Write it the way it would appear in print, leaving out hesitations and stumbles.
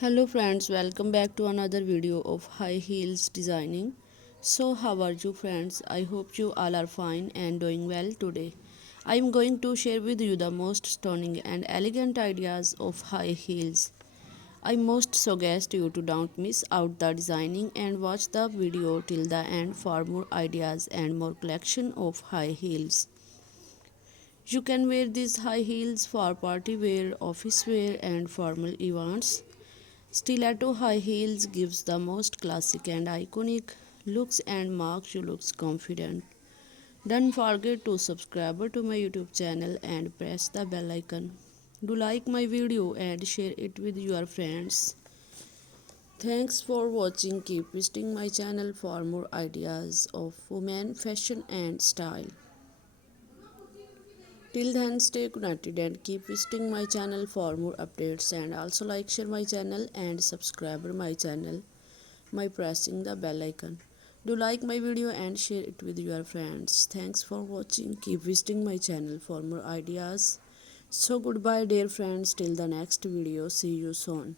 Hello friends, welcome back to another video of high heels designing. So how are you friends? I hope you all are fine and doing well today. I am going to share with you the most stunning and elegant ideas of high heels. I most suggest you to don't miss out the designing and watch the video till the end for more ideas and more collection of high heels. You can wear these high heels for party wear, office wear and formal events. Stiletto high heels gives the most classic and iconic looks and makes you looks confident. Don't forget to subscribe to my YouTube channel and press the bell icon. Do like my video and share it with your friends. Thanks for watching. Keep visiting my channel for more ideas of women fashion and style. Till then, stay connected and keep visiting my channel for more updates, and also like share my channel and subscribe my channel by pressing the bell icon. Do like my video and share it with your friends. Thanks for watching. Keep visiting my channel for more ideas. So goodbye dear friends, till the next video. See you soon.